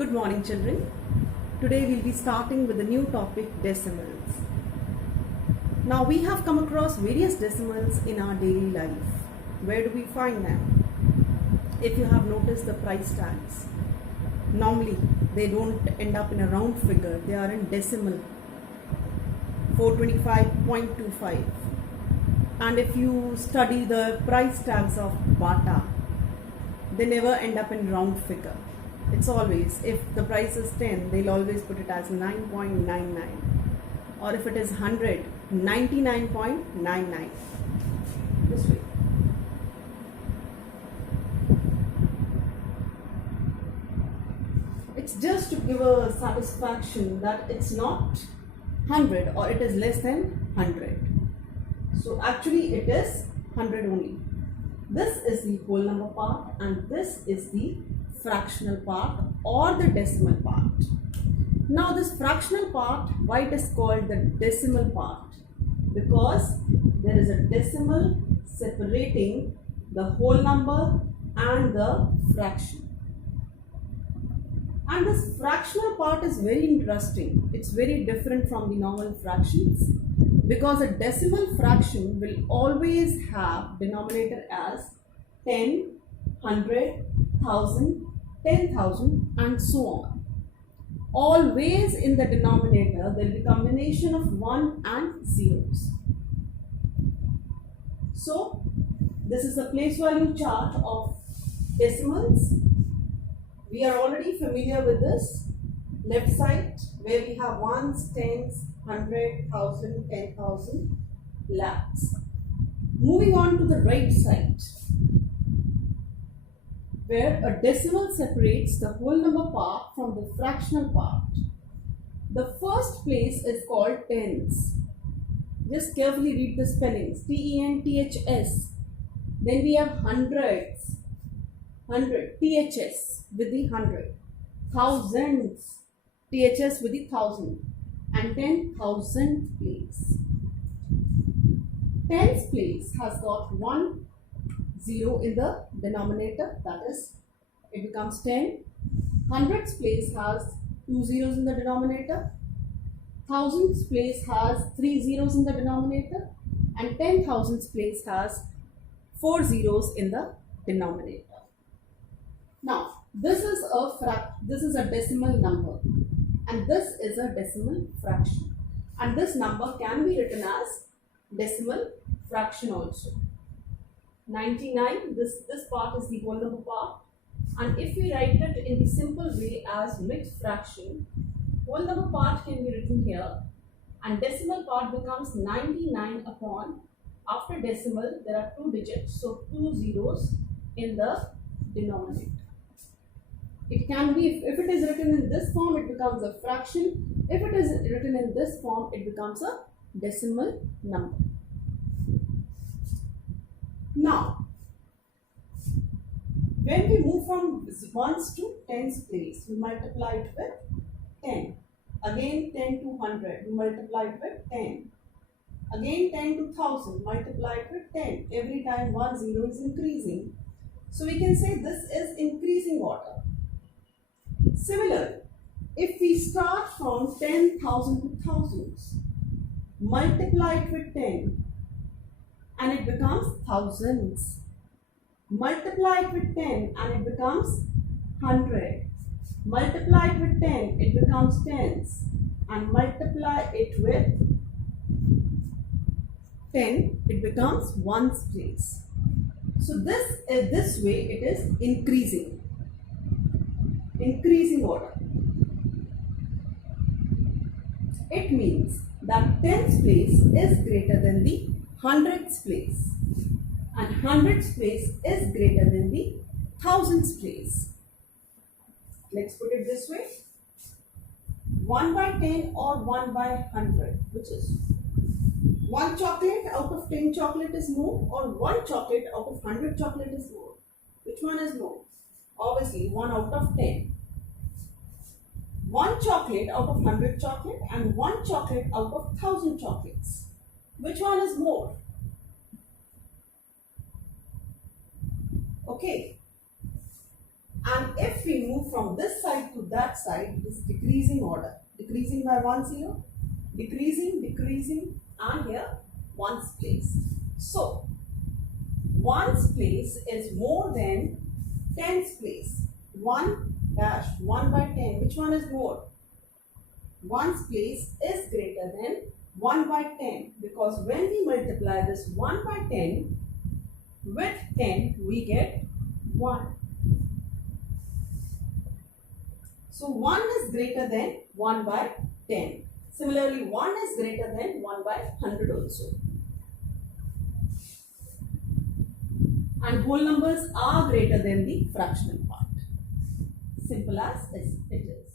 Good morning, children. Today we'll be starting with a new topic, decimals. Now we have come across various decimals in our daily life. Where do we find them? If you have noticed the price tags, normally they don't end up in a round figure, they are in decimal, 425.25. And if you study the price tags of Bata, they never end up in round figure. It's always, if the price is 10, they'll always put it as 9.99. Or if it is 100, 99.99. This way. It's just to give a satisfaction that it's not 100 or it is less than 100. So actually it is 100 only. This is the whole number part and this is the fractional part or the decimal part. Now this fractional part, why it is called the decimal part? Because there is a decimal separating the whole number and the fraction. And this fractional part is very interesting. It's very different from the normal fractions because a decimal fraction will always have denominator as 10, 100, 1000, 10,000 and so on. Always in the denominator there will be combination of 1 and zeros. So this is the place value chart of decimals. We are already familiar with this. Left side where we have ones, tens, 100, 1000, 10,000, lakhs. Moving on to the right side, where a decimal separates the whole number part from the fractional part. The first place is called tens. Just carefully read the spellings. T-E-N-T-H-S. Then we have hundreds. 100. T-H-S with the 100. Thousands. T-H-S with the 1000. And 10,000 place. Tens place has got 1 0 in the denominator, that is, it becomes 10. Hundreds place has 2 zeros in the denominator. Thousands place has 3 zeros in the denominator. And 10,000s place has 4 zeros in the denominator. Now, this is a decimal number. And this is a decimal fraction. And this number can be written as decimal fraction also. 99, this part is the whole number part, and if we write it in the simple way as mixed fraction, whole number part can be written here and decimal part becomes 99 upon, after decimal there are 2 digits, so 2 zeros in the denominator. It can be, if it is written in this form, it becomes a fraction. If it is written in this form, it becomes a decimal number. Now, when we move from ones to tens place, we multiply it with 10. Again 10 to 100, we multiply it with 10. Again 10 to 1000, multiply it with 10. Every time 1 0 is increasing. So we can say this is increasing order. Similarly, if we start from 10,000 to thousands, multiply it with 10. And it becomes thousands. Multiply it with 10 and it becomes 100. Multiply it with 10, it becomes tens. And multiply it with 10, it becomes ones place. So this way it is increasing. Increasing order. It means that tens place is greater than the hundreds place and hundreds place is greater than the thousands place. Let's put it this way. 1 by 10 or 1 by 100, which is 1 chocolate out of 10 chocolate is more, or 1 chocolate out of 100 chocolate is more. Which one is more? Obviously 1 out of 10. 1 chocolate out of 100 chocolate and 1 chocolate out of 1000 chocolates. Which one is more? Okay. And if we move from this side to that side, it is decreasing order. Decreasing by 1 0, decreasing, decreasing, and here 1's place. So 1's place is more than 10's place. 1 dash 1 by 10. Which one is more? 1's place is greater than 1 by 10, because when we multiply this 1 by 10 with 10, we get 1. So 1 is greater than 1 by 10. Similarly, 1 is greater than 1 by 100 also. And whole numbers are greater than the fractional part. Simple as it is.